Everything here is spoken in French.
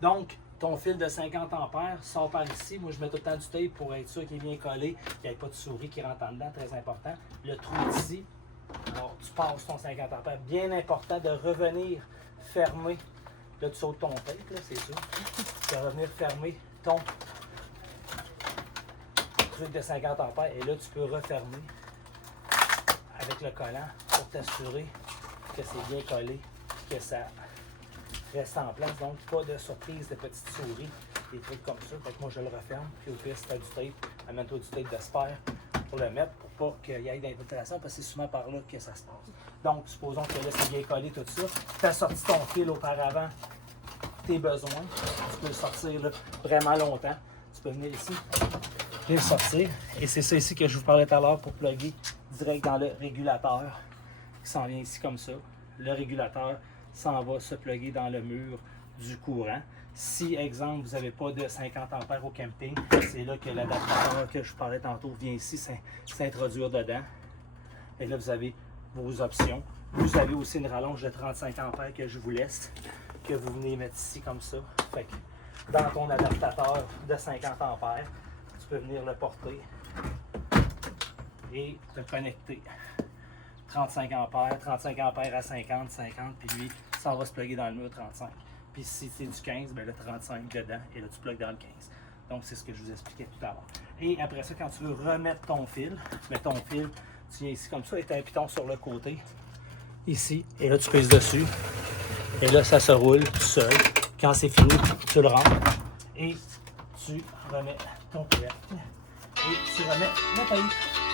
Donc, ton fil de 50 ampères sort par ici. Moi, je mets tout le temps du tape pour être sûr qu'il est bien collé, qu'il n'y ait pas de souris qui rentre en dedans, très important. Le trou ici. Alors, tu passes ton 50 ampères. Bien important de revenir fermer. Là, tu sautes ton tape, là, c'est sûr. De revenir fermer ton truc de 50 ampères. Et là, tu peux refermer avec le collant pour t'assurer que c'est bien collé et que ça reste en place. Donc, pas de surprise de petites souris, des trucs comme ça. Fait que moi, je le referme. Puis au pire, si tu as du tape, amène-toi du tape de spare pour le mettre, pour pas qu'il y ait d'infiltration, parce que c'est souvent par là que ça se passe. Donc, supposons que là, c'est bien collé tout ça. Tu as sorti ton fil auparavant, tes besoins. Tu peux le sortir là, vraiment longtemps. Tu peux venir ici et le sortir. Et c'est ça ici que je vous parlais tout à l'heure pour plugger direct dans le régulateur qui s'en vient ici comme ça. Le régulateur s'en va se plugger dans le mur du courant. Si, exemple, vous n'avez pas de 50 ampères au camping, c'est là que l'adaptateur que je vous parlais tantôt vient ici s'introduire dedans. Et là, vous avez vos options. Vous avez aussi une rallonge de 35 ampères que je vous laisse, que vous venez mettre ici comme ça. Fait que dans ton adaptateur de 50 ampères, tu peux venir le porter et te connecter. 35 ampères à 50, 50, puis lui, ça va se plugger dans le mur 35. Puis si c'est du 15, ben le 35 dedans, et là tu plugues dans le 15. Donc c'est ce que je vous expliquais tout à l'heure. Et après ça, quand tu veux remettre ton fil, ben ton fil, tu viens ici comme ça, et tu as un piton sur le côté, ici, et là tu pèses dessus, et là ça se roule tout seul. Quand c'est fini, tu le rentres, et tu remets ton couvercle, et tu remets le tape.